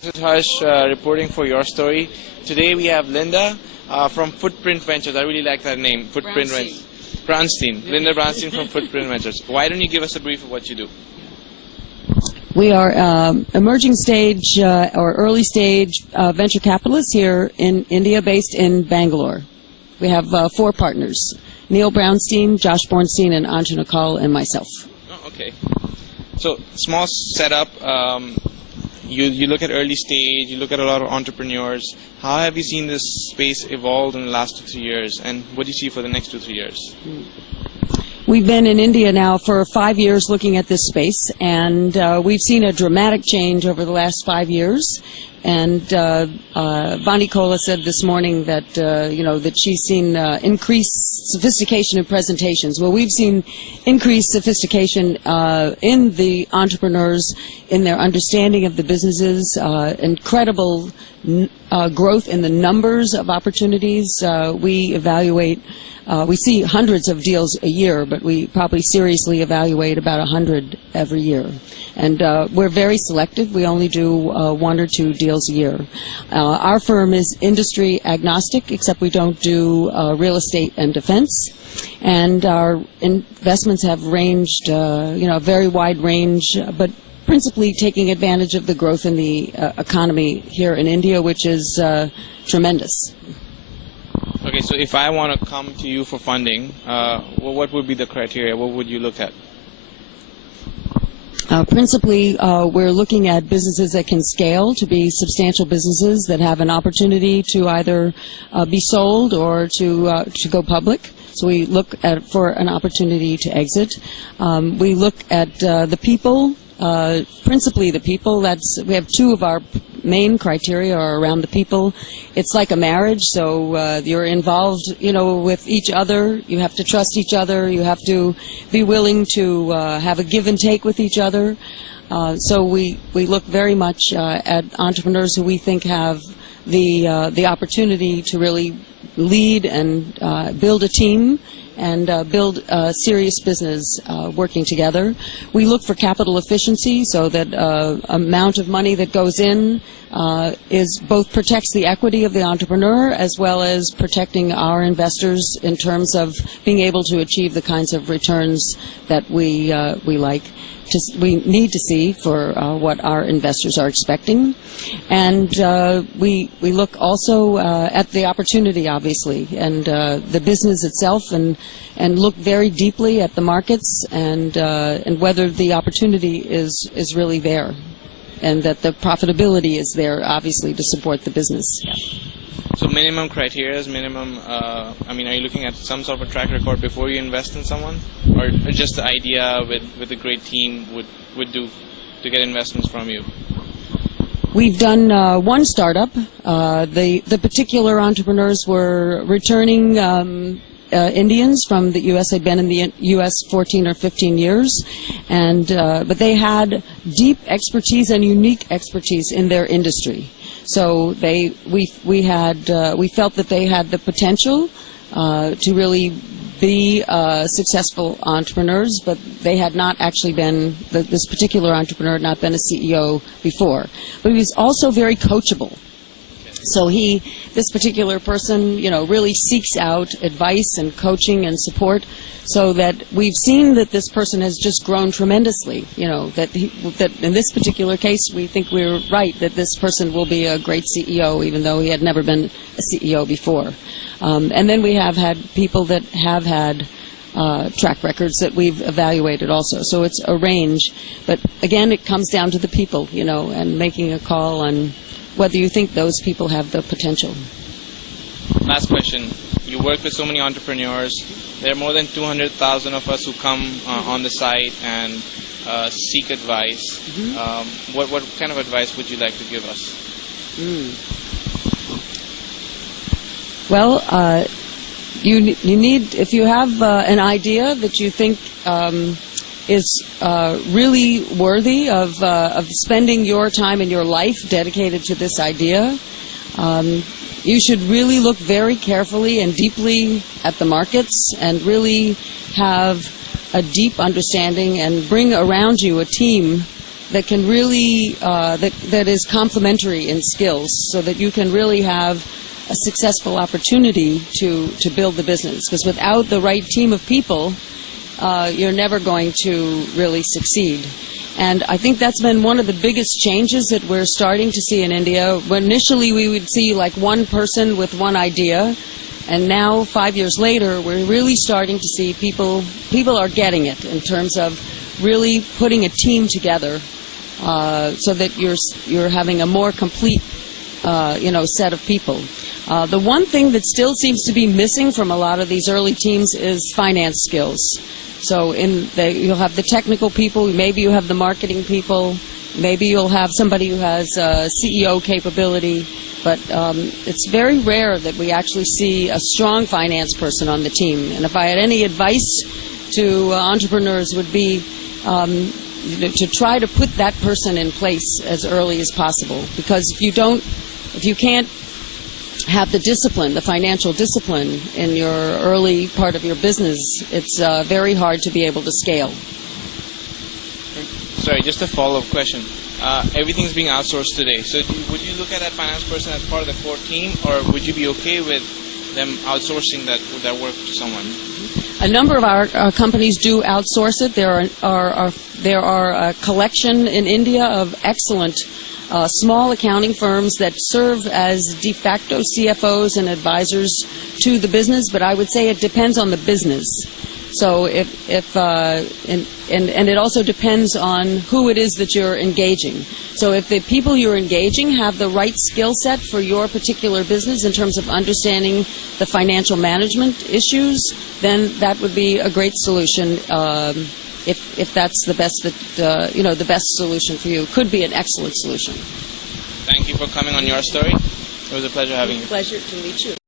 This is Harsh reporting for Your Story. Today we have Linda from Footprint Ventures. I really like that name, Footprint Ventures. Brownstein. Linda Brownstein from Footprint Ventures. Why don't you give us a brief of what you do? We are emerging stage or early stage venture capitalists here in India, based in Bangalore. We have 4 partners: Neil Brownstein, Josh Bornstein, and Anjan Akal, and myself. Oh, okay. So, small setup. You look at early stage, you look at a lot of entrepreneurs. How have you seen this space evolve in the last 2-3 years, and what do you see for the next 2-3 years? We've been in India now for 5 years looking at this space, and we've seen a dramatic change over the last 5 years. And Vani Kola said this morning that that she's seen increased sophistication in presentations. Well, we've seen increased sophistication in the entrepreneurs, in their understanding of the businesses, incredible growth in the numbers of opportunities. We evaluate. We see hundreds of deals a year, but we probably seriously evaluate about 100 every year. And we're very selective. We only do 1 or 2 deals a year. Our firm is industry agnostic, except we don't do real estate and defense. And our investments have ranged, a very wide range, but principally taking advantage of the growth in the economy here in India, which is tremendous. Okay, so if I want to come to you for funding, what would be the criteria? What would you look at? Principally, we're looking at businesses that can scale to be substantial businesses that have an opportunity to either be sold or to go public. So we look for an opportunity to exit. We look at the people, principally the people. We have 2 of our main criteria are around the people. It's like a marriage, so you're involved, with each other. You have to trust each other. You have to be willing to have a give and take with each other. So we look very much at entrepreneurs who we think have the opportunity to really lead and build a team and build a serious business working together. We look for capital efficiency, so that amount of money that goes in is both protects the equity of the entrepreneur as well as protecting our investors in terms of being able to achieve the kinds of returns that we need to see for what our investors are expecting. And we look also at the opportunity, obviously, and the business itself, and look very deeply at the markets and whether the opportunity is really there, and that the profitability is there, obviously, to support the business. Yeah. So minimum criteria, are you looking at some sort of a track record before you invest in someone? Or just the idea with a great team would do to get investments from you? We've done 1 startup. The particular entrepreneurs were returning Indians from the U.S. They'd been in the U.S. 14 or 15 years, but they had deep expertise and unique expertise in their industry. So we felt that they had the potential to really be successful entrepreneurs, but they had not actually been, this particular entrepreneur had not been a CEO before. But he was also very coachable. So this particular person, really seeks out advice and coaching and support, so that we've seen that this person has just grown tremendously. That in this particular case, we think we're right that this person will be a great CEO, even though he had never been a CEO before. And then we have had people that have had track records that we've evaluated also. So it's a range. But again, it comes down to the people, and making a call on whether you think those people have the potential. Last question. You work with so many entrepreneurs. There are more than 200,000 of us who come on the site and seek advice. Mm-hmm. What kind of advice would you like to give us? Well, you need, if you have an idea that you think is really worthy of spending your time and your life dedicated to this idea, you should really look very carefully and deeply at the markets and really have a deep understanding and bring around you a team that can really that is complementary in skills, so that you can really have a successful opportunity to build the business. Because without the right team of people, you're never going to really succeed. And I think that's been one of the biggest changes that we're starting to see in India. When initially we would see like one person with one idea, and now 5 years later we're really starting to see people are getting it in terms of really putting a team together, so that you're having a more complete set of people. The one thing that still seems to be missing from a lot of these early teams is finance skills. So you'll have the technical people, maybe you have the marketing people, maybe you'll have somebody who has CEO capability, but it's very rare that we actually see a strong finance person on the team. And if I had any advice to entrepreneurs, would be to try to put that person in place as early as possible. Because if you can't have the discipline, the financial discipline in your early part of your business, it's very hard to be able to scale. Sorry, just a follow-up question. Everything's being outsourced today. So would you look at that finance person as part of the core team, or would you be okay with them outsourcing that work to someone? A number of our companies do outsource it. There are a collection in India of excellent small accounting firms that serve as de facto CFOs and advisors to the business, but I would say it depends on the business. So and it also depends on who it is that you're engaging. So if the people you're engaging have the right skill set for your particular business in terms of understanding the financial management issues, then that would be a great solution. If that's the best the best solution for you, could be an excellent solution. Thank you for coming on Your Story. It was a pleasure having you. Pleasure to meet you.